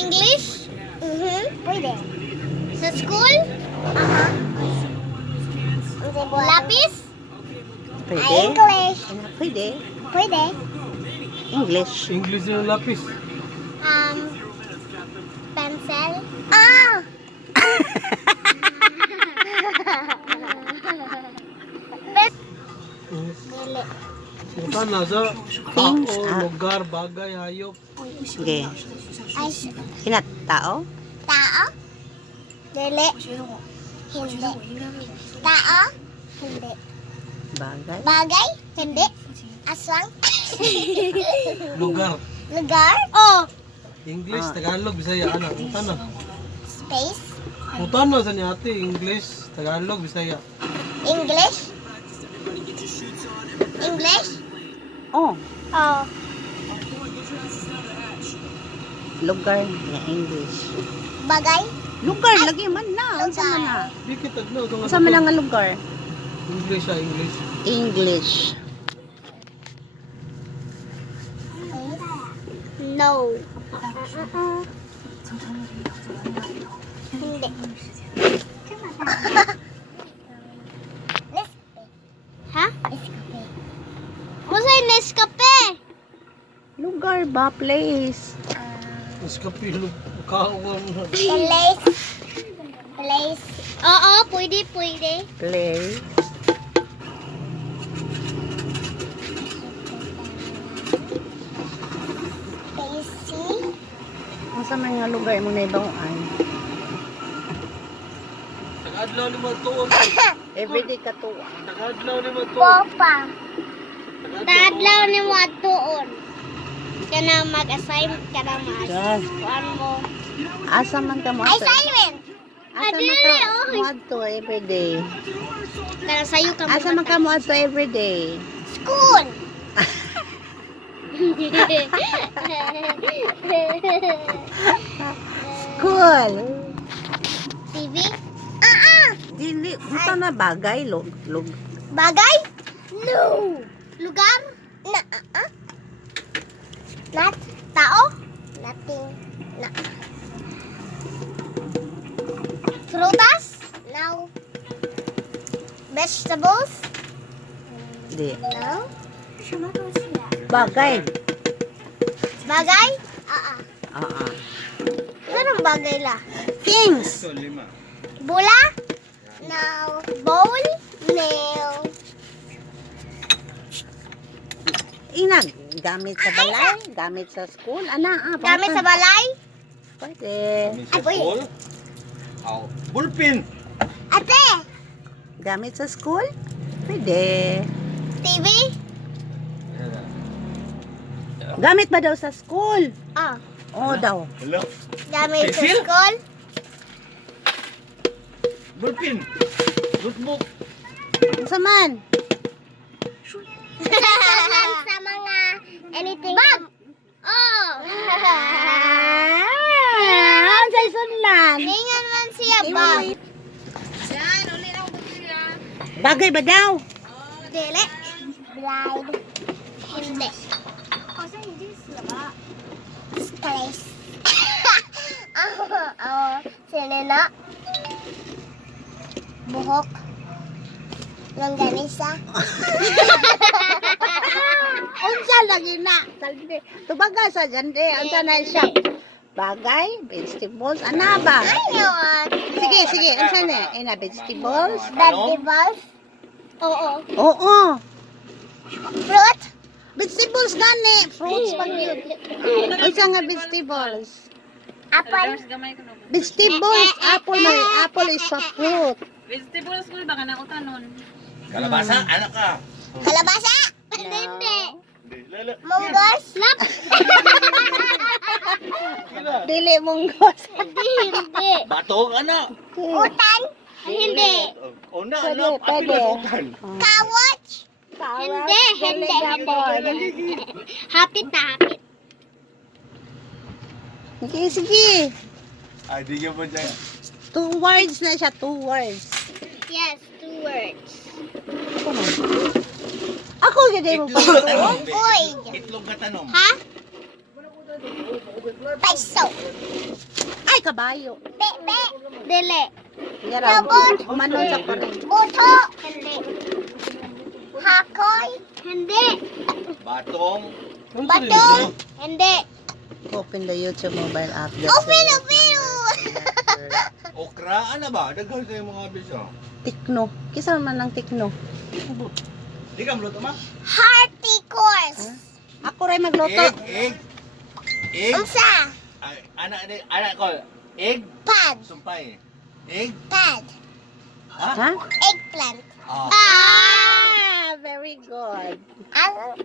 English? Pwede. Sa school? Lapis? Pwede. English. Pwede. Pwede. English. English yung lapis. Pencil? Ah! Dili. Bukan na sa Things, tao, lugar, bagay, hayop. Sige. Ay, Tao? tao? Dili. Hindi. Tao? Hindi. Bagay? Bagay? Hindi. Aswang? Lugar. Lugar? Oh. English, Tagalog, Bisaya, anak. Punta na. Space? Punta na sa niya ate. English, Tagalog, Bisaya. English? English? Oh. Oh. Lugar nga English. Bagay? Lugar, lagi man na. Unsa man na? Di kita na. Unsa man na nga lugar? English siya, English. English. No. Hindi. Ha? Nescafe. Masay Nescafe? Lugar ba? Place? Mas kapilo. Kawan. Place. Place. Oo, pwede, pwede. Place. Spacey. Unsa man nga lugar mo na ibawaan? Tagadlaw ni Matuon. Everyday ka tuwa. Tagadlaw ni Matuon. Popa. Tadlaw ni mo atuon. Kana mag-assign, kana Yes. kuan mo. Asa man ka mo? Assignment. Asa man Adili, ka oy. mo adto everyday? Kana sayo ka Asa man ka mo adto everyday? School. Cool. TV? Ah! Dili, unsa na bagay Bagay? No. Lugar? Na. Not. Tao? Nothing. Na. Frutas? No. Vegetables? Di. No. Bagay. Bagay? Ah. Anong bagay la? Things. Bula? No. Bowl? No. Inag gamit sa balay, gamit sa school, ana Gamit sa balay? Pwede. Ay, boy. Bulpin. Ate! Gamit sa school? Pwede. TV? Gamit ba daw sa school? Ah. Oo daw. Hello. Gamit sa Pencil? school? Bulpin. Notebook. Unsa man? sa mga anything. Bag! Oh! Unsay sunlan? Tingnan man siya, bag. Bagay ba daw? Dili. Bride. Hindi. Place. Sinina. Buhok. Longganisa. Unsa lagi na? Saldi. Tubaga sa jande, unsa na siya? Bagay, vegetables, ana ba? Ayaw. Sige, unsa na? Ina vegetables? Vegetables. Oo. Oo. Fruit. Vegetables gani, fruits pag yun. Unsa nga vegetables? Apple. Vegetables, apple is a fruit. Vegetables ko baka na utanon. Kalabasa, anak ka. Kalabasa. Hindi. Munggos. Lap. Dili munggos. Hindi. Bato, anak. Utan. Hindi. Una, Pwede, anak. pwede. Kawach. Hindi. Hindi. Hapit na hapit. Sige. Ay, di ka pa dyan. 2 words na siya, 2 words. Yes, 2 words. Ako gede mo pa. Uy. Itlog ka tanong. Ha? Peso. Ay, kabayo. Be. Dili. Yara, Labot. umanon sa parin. Buto. Hindi. Hakoy. Hindi. Batong. Batong. Hindi. Open the YouTube mobile app. Open the video. Okra, ano ba? Daghan sa mga bisyo. Tikno. Kisa man ng tikno. Di ka maluto ma? Hearty course. Ako rin magluto. Egg. Egg. Unsa? Ay, anak ko. Egg. Pad. Sumpay. Egg. Pad. Ha? Eggplant. Ah. Ah, very good. Ano?